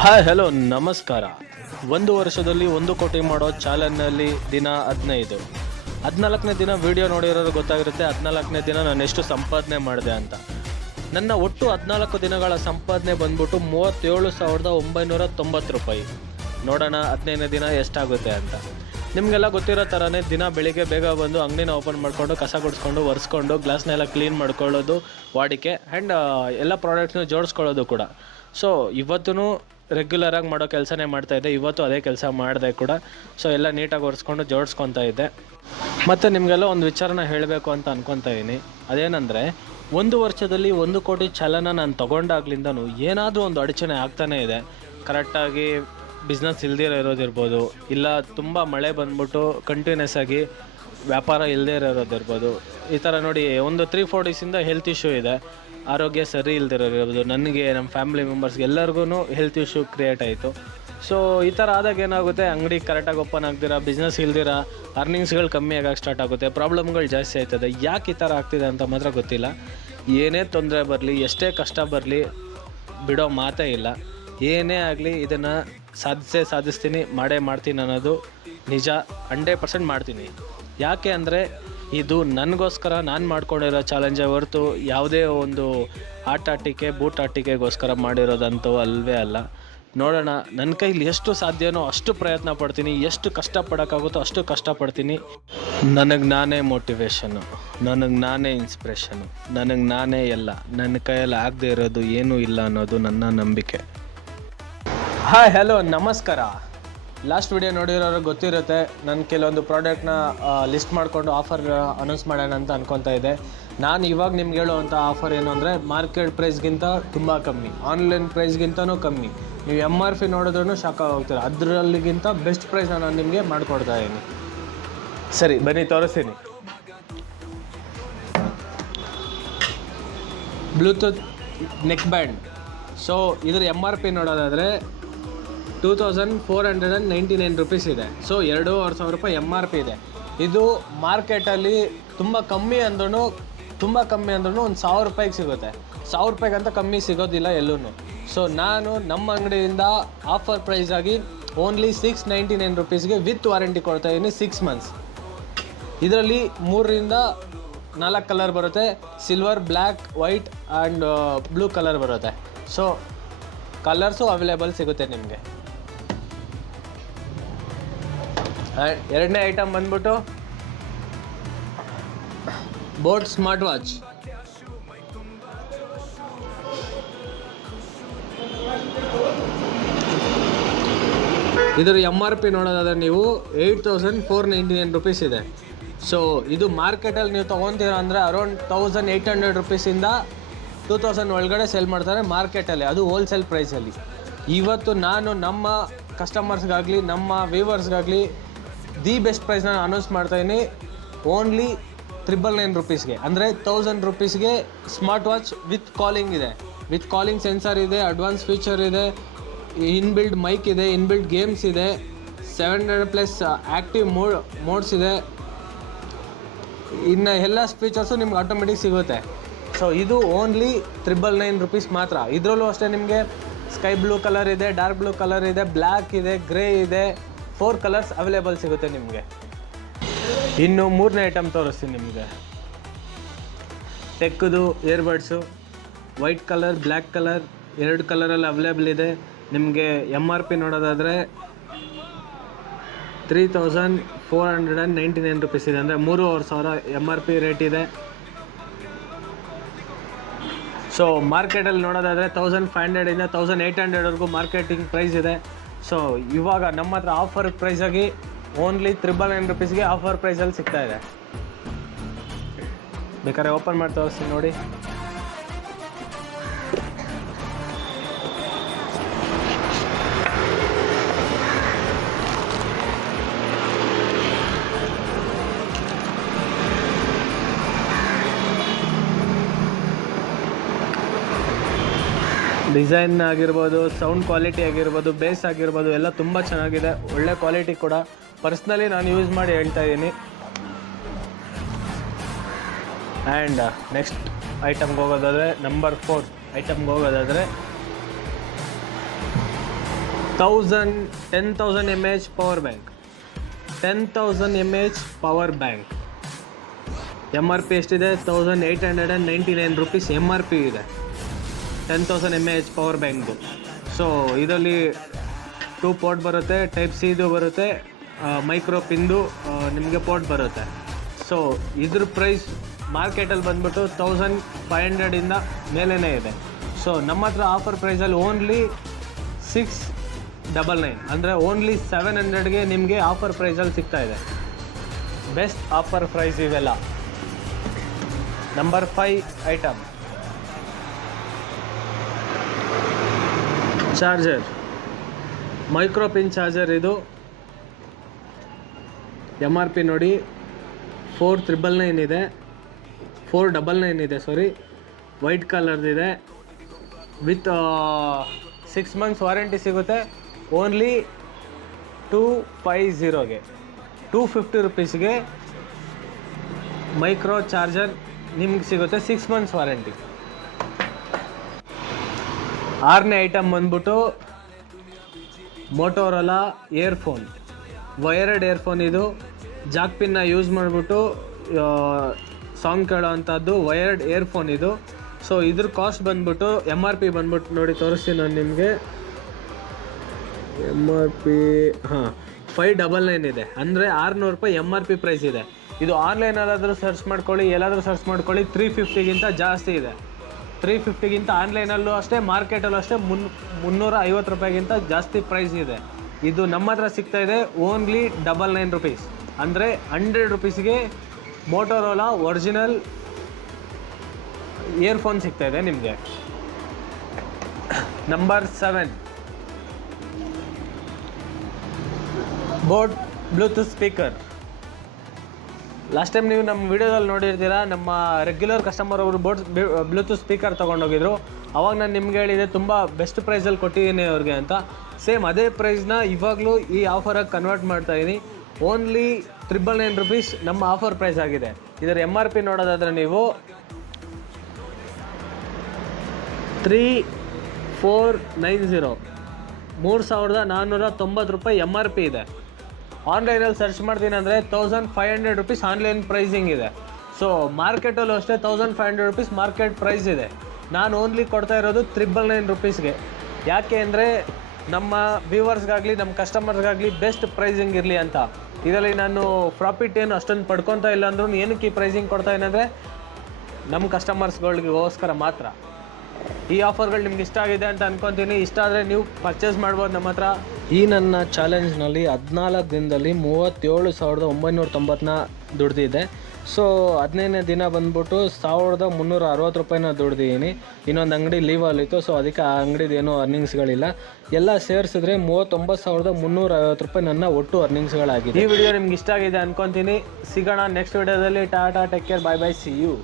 Hi hello ನಮಸ್ಕಾರ. ಒಂದು ವರ್ಷದಲ್ಲಿ 1 ಕೋಟಿ ಮಾಡೋ ಚಾಲೆಂಜ್ನಲ್ಲಿ ದಿನ 15. 14ನೇ ದಿನ ವಿಡಿಯೋ ನೋಡಿರೋರು ಗೊತ್ತಾಗಿರುತ್ತೆ 14ನೇ ದಿನ ನಾನು ಎಷ್ಟು ಸಂಪಾದನೆ ಮಾಡಿದೆ ಅಂತ. ನನ್ನ ಒಟ್ಟು 14 ದಿನಗಳ ಸಂಪಾದನೆ ಬಂದ್ಬಿಟ್ಟು 37,990 ರೂಪಾಯಿ. ನೋಡೋಣ 15ನೇ ದಿನ ಎಷ್ಟಾಗುತ್ತೆ ಅಂತ. ನಿಮಗೆಲ್ಲ ಗೊತ್ತಿರೋ ಥರನೇ ದಿನ ಬೆಳಿಗ್ಗೆ ಬೇಗ ಬಂದು ಅಂಗಡಿನ ಓಪನ್ ಮಾಡಿಕೊಂಡು ಕಸ ಗುಡಿಸ್ಕೊಂಡು ಒರೆಸ್ಕೊಂಡು ಗ್ಲಾಸ್ನೆಲ್ಲ ಕ್ಲೀನ್ ಮಾಡ್ಕೊಳ್ಳೋದು ವಾಡಿಕೆ. ಆ್ಯಂಡ್ ಎಲ್ಲ ಪ್ರಾಡಕ್ಟ್ಸ್ನ ಜೋಡಿಸ್ಕೊಳ್ಳೋದು ಕೂಡ. ಸೊ ಇವತ್ತೂ ರೆಗ್ಯುಲರಾಗಿ ಮಾಡೋ ಕೆಲಸನೇ ಮಾಡ್ತಾಯಿದ್ದೆ. ಇವತ್ತು ಅದೇ ಕೆಲಸ ಮಾಡಿದೆ ಕೂಡ. ಸೊ ಎಲ್ಲ ನೀಟಾಗಿ ಒರೆಸ್ಕೊಂಡು ಜೋಡಿಸ್ಕೊತಾ ಇದ್ದೆ. ಮತ್ತು ನಿಮಗೆಲ್ಲ ಒಂದು ವಿಚಾರನ ಹೇಳಬೇಕು ಅಂತ ಅನ್ಕೊತಾ ಇದ್ದೀನಿ. ಅದೇನೆಂದರೆ 1 ವರ್ಷದಲ್ಲಿ 1 ಕೋಟಿ ಚಾಲನ ನಾನು ತೊಗೊಂಡಾಗ್ಲಿಂದನೂ ಏನಾದರೂ ಒಂದು ಅಡಚಣೆ ಆಗ್ತಾನೇ ಇದೆ. ಕರೆಕ್ಟಾಗಿ ಬಿಸ್ನೆಸ್ ಇಲ್ದಿರೋ ಇರೋದಿರ್ಬೋದು, ಇಲ್ಲ ತುಂಬ ಮಳೆ ಬಂದ್ಬಿಟ್ಟು ಕಂಟಿನ್ಯೂಸ್ ಆಗಿ ವ್ಯಾಪಾರ ಇಲ್ಲದೇ ಇರೋದಿರ್ಬೋದು. ಈ ಥರ ನೋಡಿ ಒಂದು 3-4 ಡೇಸಿಂದ ಹೆಲ್ತ್ ಇಶ್ಯೂ ಇದೆ. ಆರೋಗ್ಯ ಸರಿ ಇಲ್ದಿರೋದಿರ್ಬೋದು. ನನಗೆ, ನಮ್ಮ ಫ್ಯಾಮಿಲಿ ಮೆಂಬರ್ಸ್ಗೆ ಎಲ್ಲರಿಗೂ ಹೆಲ್ತ್ ಇಶ್ಯೂ ಕ್ರಿಯೇಟ್ ಆಯಿತು. ಸೊ ಈ ಥರ ಆದಾಗ ಏನಾಗುತ್ತೆ, ಅಂಗಡಿ ಕರೆಕ್ಟಾಗಿ ಓಪನ್ ಆಗ್ದಿರ, ಬಿಸ್ನೆಸ್ ಇಲ್ದಿರ, ಅರ್ನಿಂಗ್ಸ್ಗಳು ಕಮ್ಮಿ ಆಗಕ್ಕೆ ಸ್ಟಾರ್ಟ್ ಆಗುತ್ತೆ, ಪ್ರಾಬ್ಲಮ್ಗಳು ಜಾಸ್ತಿ ಆಯ್ತದೆ. ಯಾಕೆ ಈ ಥರ ಆಗ್ತಿದೆ ಅಂತ ಮಾತ್ರ ಗೊತ್ತಿಲ್ಲ. ಏನೇ ತೊಂದರೆ ಬರಲಿ, ಎಷ್ಟೇ ಕಷ್ಟ ಬರಲಿ, ಬಿಡೋ ಮಾತೇ ಇಲ್ಲ. ಏನೇ ಆಗಲಿ ಇದನ್ನು ಸಾಧಿಸ್ತೀನಿ, ಮಾಡೇ ಮಾಡ್ತೀನಿ ಅನ್ನೋದು ನಿಜ. 100% ಮಾಡ್ತೀನಿ. ಯಾಕೆ ಅಂದರೆ ಇದು ನನಗೋಸ್ಕರ ನಾನು ಮಾಡ್ಕೊಂಡಿರೋ ಚಾಲೆಂಜೇ ಹೊರತು ಯಾವುದೇ ಒಂದು ಆಟಿಕೆ ಬೂಟಾಟಿಕೆಗೋಸ್ಕರ ಮಾಡಿರೋದಂತೂ ಅಲ್ಲವೇ ಅಲ್ಲ. ನೋಡೋಣ, ನನ್ನ ಕೈಲಿ ಎಷ್ಟು ಸಾಧ್ಯನೋ ಅಷ್ಟು ಪ್ರಯತ್ನ ಪಡ್ತೀನಿ. ಎಷ್ಟು ಕಷ್ಟಪಡೋಕ್ಕಾಗುತ್ತೋ ಅಷ್ಟು ಕಷ್ಟಪಡ್ತೀನಿ. ನನಗೆ ನಾನೇ ಮೋಟಿವೇಶನ್ನು, ನನಗೆ ನಾನೇ ಇನ್ಸ್ಪಿರೇಷನು, ನನಗೆ ನಾನೇ ಎಲ್ಲ. ನನ್ನ ಕೈಯಲ್ಲಿ ಆಗದೆ ಇರೋದು ಏನೂ ಇಲ್ಲ ಅನ್ನೋದು ನನ್ನ ನಂಬಿಕೆ. ಹಾಯ್ ಹಲೋ ನಮಸ್ಕಾರ. ಲಾಸ್ಟ್ ವಿಡಿಯೋ ನೋಡಿರೋರು ಗೊತ್ತಿರುತ್ತೆ, ನಾನು ಕೆಲವೊಂದು ಪ್ರಾಡಕ್ಟ್ನ ಲಿಸ್ಟ್ ಮಾಡಿಕೊಂಡು ಆಫರ್ ಅನೌನ್ಸ್ ಮಾಡೋಣ ಅಂತ ಅನ್ಕೊತಾ ಇದ್ದೆ. ನಾನು ಇವಾಗ ನಿಮ್ಗೆ ಹೇಳುವಂಥ ಆಫರ್ ಏನು ಅಂದರೆ ಮಾರ್ಕೆಟ್ ಪ್ರೈಸ್ಗಿಂತ ತುಂಬ ಕಮ್ಮಿ, ಆನ್ಲೈನ್ ಪ್ರೈಸ್ಗಿಂತನೂ ಕಮ್ಮಿ. ನೀವು MRP ನೋಡಿದ್ರೂ ಶಾಕ್ ಹೋಗ್ತೀರ. ಅದರಲ್ಲಿಗಿಂತ ಬೆಸ್ಟ್ ಪ್ರೈಸ್ನ ನಾನು ನಿಮಗೆ ಮಾಡಿಕೊಡ್ತಾ ಇದ್ದೀನಿ. ಸರಿ ಬನ್ನಿ ತೋರಿಸ್ತೀನಿ. Bluetooth neck band. ಸೊ ಇದ್ರ MRP ನೋಡೋದಾದರೆ 2,499 ರೂಪೀಸ್ ಇದೆ. ಸೊ 2,500 ರೂಪಾಯಿ MRP ಇದೆ. ಇದು ಮಾರ್ಕೆಟಲ್ಲಿ ತುಂಬ ಕಮ್ಮಿ ಅಂದ್ರೂ ಒಂದು 1,000 ರೂಪಾಯಿಗೆ ಸಿಗುತ್ತೆ. 1,000 ರೂಪಾಯಿಗಂತ ಕಮ್ಮಿ ಸಿಗೋದಿಲ್ಲ ಎಲ್ಲೂ. ಸೊ ನಾನು ನಮ್ಮ ಅಂಗಡಿಯಿಂದ ಆಫರ್ ಪ್ರೈಸ್ ಆಗಿ ಓನ್ಲಿ 699 ರೂಪೀಸ್ಗೆ ವಿತ್ ವಾರಂಟಿ ಕೊಡ್ತಾಯಿದ್ದೀನಿ 6 ಮಂತ್ಸ್. ಇದರಲ್ಲಿ 3ರಿಂದ 4 ಕಲರ್ ಬರುತ್ತೆ. Silver, black, white and blue colour ಬರುತ್ತೆ. ಸೊ ಕಲರ್ಸು ಅವೈಲೇಬಲ್ ಸಿಗುತ್ತೆ ನಿಮಗೆ. ಆ್ಯಂಡ್ ಎರಡನೇ ಐಟಮ್ ಬಂದ್ಬಿಟ್ಟು ಬೋಟ್ ಸ್ಮಾರ್ಟ್ ವಾಚ್. ಇದರ MRP ನೋಡೋದಾದ್ರೆ ನೀವು 8,499 ರೂಪೀಸ್ ಇದೆ. ಸೊ ಇದು ಮಾರ್ಕೆಟಲ್ಲಿ ನೀವು ತೊಗೊತೀರ ಅಂದರೆ ಅರೌಂಡ್ 1,800 ರೂಪೀಸಿಂದ 2,000 ಒಳಗಡೆ ಸೆಲ್ ಮಾಡ್ತಾರೆ ಮಾರ್ಕೆಟಲ್ಲಿ, ಅದು ಹೋಲ್ಸೇಲ್ ಪ್ರೈಸಲ್ಲಿ. ಇವತ್ತು ನಾನು ನಮ್ಮ ಕಸ್ಟಮರ್ಸ್ಗಾಗಲಿ ನಮ್ಮ ವ್ಯೂವರ್ಸ್ಗಾಗಲಿ ದಿ ಬೆಸ್ಟ್ ಪ್ರೈಸ್ನ ಅನೌನ್ಸ್ ಮಾಡ್ತಾಯಿದ್ದೀನಿ. ಓನ್ಲಿ 999 ರೂಪೀಸ್ಗೆ, ಅಂದರೆ 1,000 ರೂಪೀಸ್ಗೆ ಸ್ಮಾರ್ಟ್ ವಾಚ್ ವಿತ್ ಕಾಲಿಂಗ್ ಇದೆ. ವಿತ್ ಕಾಲಿಂಗ್ ಸೆನ್ಸರ್ ಇದೆ, ಅಡ್ವಾನ್ಸ್ ಫೀಚರ್ ಇದೆ, ಇನ್ಬಿಲ್ಡ್ ಮೈಕ್ ಇದೆ, ಇನ್ಬಿಲ್ಡ್ ಗೇಮ್ಸ್ ಇದೆ, 700+ ಆ್ಯಕ್ಟಿವ್ ಮೋಡ್ಸ್ ಇದೆ. ಇನ್ನು ಎಲ್ಲ ಫೀಚರ್ಸು ನಿಮ್ಗೆ ಆಟೋಮೆಟಿಕ್ ಸಿಗುತ್ತೆ. ಸೊ ಇದು ಓನ್ಲಿ 999 ರೂಪೀಸ್ ಮಾತ್ರ. ಇದರಲ್ಲೂ ಅಷ್ಟೇ ನಿಮಗೆ ಸ್ಕೈ ಬ್ಲೂ ಕಲರ್ ಇದೆ, ಡಾರ್ಕ್ ಬ್ಲೂ ಕಲರ್ ಇದೆ, ಬ್ಲ್ಯಾಕ್ ಇದೆ, ಗ್ರೇ ಇದೆ, 4 ಕಲರ್ಸ್ ಅವೈಲೇಬಲ್ ಸಿಗುತ್ತೆ ನಿಮಗೆ. ಇನ್ನು 3ನೇ ಐಟಮ್ ತೋರಿಸ್ತೀನಿ ನಿಮಗೆ. ಟೆಕ್ದು earbuds white colour, black colour 2 ಕಲರಲ್ಲಿ ಅವೈಲೇಬಲ್ ಇದೆ. ನಿಮಗೆ MRP ನೋಡೋದಾದರೆ 3,499 ರೂಪೀಸ್ ಇದೆ, ಅಂದರೆ 3,500 MRP ರೇಟ್ ಇದೆ. ಸೊ ಮಾರ್ಕೆಟಲ್ಲಿ ನೋಡೋದಾದರೆ 1,500ಇಂದ 1,800ವರೆಗೂ ಮಾರ್ಕೆಟಿಂಗ್ ಪ್ರೈಸ್ ಇದೆ. ಸೊ ಇವಾಗ ನಮ್ಮ ಹತ್ರ ಆಫರ್ ಪ್ರೈಸಾಗಿ ಓನ್ಲಿ 999 ರೂಪೀಸ್ಗೆ ಆಫರ್ ಪ್ರೈಸಲ್ಲಿ ಸಿಗ್ತಾ ಇದೆ. ಬೇಕಾದ್ರೆ ಓಪನ್ ಮಾಡಿ ತೋರಿಸ್ತೀನಿ ನೋಡಿ. ಡಿಸೈನ್ ಆಗಿರ್ಬೋದು, ಸೌಂಡ್ ಕ್ವಾಲಿಟಿ ಆಗಿರ್ಬೋದು, ಬೇಸ್ ಆಗಿರ್ಬೋದು ಎಲ್ಲ ತುಂಬ ಚೆನ್ನಾಗಿದೆ. ಒಳ್ಳೆ ಕ್ವಾಲಿಟಿ ಕೂಡ. ಪರ್ಸ್ನಲಿ ನಾನು ಯೂಸ್ ಮಾಡಿ ಹೇಳ್ತಾ ಇದ್ದೀನಿ. ಆ್ಯಂಡ್ ನೆಕ್ಸ್ಟ್ ಐಟಮ್ಗೆ ಹೋಗೋದಾದರೆ ನಂಬರ್ 4 ಐಟಮ್ಗೆ ಹೋಗೋದಾದರೆ 10,000 mAh power bank, 10,000 mAh power bank. MRP ಎಷ್ಟಿದೆ? 1,899 ರೂಪೀಸ್ MRP ಇದೆ 10,000 mAh ಪವರ್ ಬ್ಯಾಂಕ್ದು. ಸೊ ಇದರಲ್ಲಿ 2 ಪೋರ್ಟ್ ಬರುತ್ತೆ, ಟೈಪ್ ಸಿದು ಬರುತ್ತೆ, ಮೈಕ್ರೋ ಪಿನ್ದು ನಿಮಗೆ ಪೋರ್ಟ್ ಬರುತ್ತೆ. ಸೊ ಇದ್ರ ಪ್ರೈಸ್ ಮಾರ್ಕೆಟಲ್ಲಿ ಬಂದ್ಬಿಟ್ಟು 1,500ಇಂದ ಮೇಲೇ ಇದೆ. ಸೊ ನಮ್ಮ ಹತ್ರ ಆಫರ್ ಪ್ರೈಸಲ್ಲಿ ಓನ್ಲಿ 699 ಅಂದರೆ ಓನ್ಲಿ 700ಗೆ ನಿಮಗೆ ಆಫರ್ ಪ್ರೈಸಲ್ಲಿ ಸಿಗ್ತಾಯಿದೆ. ಬೆಸ್ಟ್ ಆಫರ್ ಪ್ರೈಸ್ ಇವೆಲ್ಲ. Number 5 item charger, micro pin charger. ಇದು MRP ನೋಡಿ 4,999 ಇದೆ, 499 ಇದೆ ಸಾರಿ. ವೈಟ್ ಕಲರ್ದಿದೆ, ವಿತ್ 6 ಮಂತ್ಸ್ ವಾರಂಟಿ ಸಿಗುತ್ತೆ. ಓನ್ಲಿ 250ಗೆ 250 ರೂಪೀಸ್ಗೆ ಮೈಕ್ರೋ ಚಾರ್ಜರ್ ನಿಮ್ಗೆ ಸಿಗುತ್ತೆ, 6 ಮಂತ್ಸ್ ವಾರಂಟಿ. 6ನೇ ಐಟಮ್ ಬಂದ್ಬಿಟ್ಟು ಮೋಟೋರೋಲಾ ಇಯರ್ಫೋನ್, ವೈರ್ಡ್ ಇಯರ್ಫೋನ್. ಇದು ಜಾಕ್ ಪಿನ್ನ ಯೂಸ್ ಮಾಡಿಬಿಟ್ಟು ಸಾಂಗ್ ಕೇಳೋ ಅಂಥದ್ದು ವೈರ್ಡ್ ಇಯರ್ಫೋನ್ ಇದು. ಸೊ ಇದ್ರ ಕಾಸ್ಟ್ ಬಂದ್ಬಿಟ್ಟು MRP ಬಂದ್ಬಿಟ್ಟು ನೋಡಿ ತೋರಿಸ್ತೀನಿ ನಾನು ನಿಮಗೆ. MRP 599 ಇದೆ, ಅಂದರೆ 600 ರೂಪಾಯಿ MRP ಪ್ರೈಸ್ ಇದೆ. ಇದು ಆನ್ಲೈನಲ್ಲಾದರೂ ಸರ್ಚ್ ಮಾಡ್ಕೊಳ್ಳಿ, ಎಲ್ಲಾದರೂ ಸರ್ಚ್ ಮಾಡ್ಕೊಳ್ಳಿ, 350ಗಿಂತ ಜಾಸ್ತಿ ಇದೆ. 350ಗಿಂತ ಆನ್ಲೈನಲ್ಲೂ ಅಷ್ಟೇ, ಮಾರ್ಕೆಟಲ್ಲೂ ಅಷ್ಟೇ 350 ರೂಪಾಯಿಗಿಂತ ಜಾಸ್ತಿ ಪ್ರೈಸ್ ಇದೆ. ಇದು ನಮ್ಮ ಹತ್ರ ಸಿಗ್ತಾಯಿದೆ ಓನ್ಲಿ 99 ರೂಪೀಸ್, ಅಂದರೆ 100 ರೂಪೀಸ್ಗೆ ಮೋಟೋರೋಲಾ ಒರಿಜಿನಲ್ ಇಯರ್ಫೋನ್ ಸಿಗ್ತಾಯಿದೆ ನಿಮಗೆ. Number 7 boat Bluetooth speaker. Last time ನೀವು ನಮ್ಮ ವಿಡಿಯೋದಲ್ಲಿ ನೋಡಿರ್ತೀರ, ನಮ್ಮ ರೆಗ್ಯುಲರ್ ಕಸ್ಟಮರ್ ಅವರು ಬ್ಲೂಟೂತ್ ಸ್ಪೀಕರ್ ತೊಗೊಂಡೋಗಿದ್ರು. ಅವಾಗ ನಾನು ನಿಮ್ಗೆ ಹೇಳಿದೆ ತುಂಬ ಬೆಸ್ಟ್ ಪ್ರೈಸಲ್ಲಿ ಕೊಟ್ಟಿದ್ದೀನಿ ಅವ್ರಿಗೆ ಅಂತ. ಸೇಮ್ ಅದೇ ಪ್ರೈಸ್ನ ಇವಾಗಲೂ ಈ ಆಫರಾಗಿ ಕನ್ವರ್ಟ್ ಮಾಡ್ತಾಯಿದ್ದೀನಿ. ಓನ್ಲಿ 999 ರೂಪೀಸ್ ನಮ್ಮ ಆಫರ್ ಪ್ರೈಸ್ ಆಗಿದೆ. ಇದರ MRP ನೋಡೋದಾದರೆ ನೀವು 3,490 3,490 ರೂಪಾಯಿ MRP ಇದೆ. ಆನ್ಲೈನಲ್ಲಿ ಸರ್ಚ್ ಮಾಡ್ತೀನಿ ಅಂದರೆ 1,500 ರೂಪೀಸ್ ಆನ್ಲೈನ್ ಪ್ರೈಸಿಂಗ್ ಇದೆ. ಸೊ ಮಾರ್ಕೆಟಲ್ಲೂ ಅಷ್ಟೇ 1,500 ರೂಪೀಸ್ ಮಾರ್ಕೆಟ್ ಪ್ರೈಸ್ ಇದೆ. ನಾನು ಓನ್ಲಿ ಕೊಡ್ತಾ ಇರೋದು 999 ರೂಪೀಸ್ಗೆ. ಯಾಕೆ ಅಂದರೆ ನಮ್ಮ ವ್ಯೂವರ್ಸ್ಗಾಗಲಿ ನಮ್ಮ ಕಸ್ಟಮರ್ಸ್ಗಾಗಲಿ ಬೆಸ್ಟ್ ಪ್ರೈಸಿಂಗ್ ಇರಲಿ ಅಂತ. ಇದರಲ್ಲಿ ನಾನು ಪ್ರಾಫಿಟ್ ಏನು ಅಷ್ಟೊಂದು ಪಡ್ಕೊತಾ ಇಲ್ಲ ಅಂದ್ರೂ ಏನಕ್ಕೆ ಈ ಪ್ರೈಸಿಂಗ್ ಕೊಡ್ತಾ ಏನಂದರೆ ನಮ್ಮ ಕಸ್ಟಮರ್ಸ್ಗಳಿಗೋಸ್ಕರ ಮಾತ್ರ. ಈ ಆಫರ್ಗಳು ನಿಮ್ಗೆ ಇಷ್ಟ ಆಗಿದೆ ಅಂತ ಅನ್ಕೊತೀನಿ. ಇಷ್ಟ ಆದರೆ ನೀವು ಪರ್ಚೇಸ್ ಮಾಡ್ಬೋದು ನಮ್ಮ ಹತ್ರ. ಈ ನನ್ನ ಚಾಲೆಂಜ್ನಲ್ಲಿ 14 ದಿನದಲ್ಲಿ 37,990 ದುಡ್ದಿದೆ. ಸೊ 15ನೇ ದಿನ ಬಂದ್ಬಿಟ್ಟು 1,360 ರೂಪಾಯಿನ ದುಡ್ದಿದ್ದೀನಿ. ಇನ್ನೊಂದು ಅಂಗಡಿ ಲೀವಲ್ಲಿತ್ತು, ಸೊ ಅದಕ್ಕೆ ಆ ಅಂಗಡಿದು ಏನೂ ಅರ್ನಿಂಗ್ಸ್ಗಳಿಲ್ಲ. ಎಲ್ಲ ಸೇರಿಸಿದ್ರೆ 39,350 ರೂಪಾಯಿ ನನ್ನ ಒಟ್ಟು ಅರ್ನಿಂಗ್ಸ್ಗಳಾಗಿದೆ. ಈ ವಿಡಿಯೋ ನಿಮ್ಗೆ ಇಷ್ಟ ಆಗಿದೆ ಅನ್ಕೊತೀನಿ. ಸಿಗೋಣ ನೆಕ್ಸ್ಟ್ ವಿಡಿಯೋದಲ್ಲಿ. Tata, take care, bye bye, see you.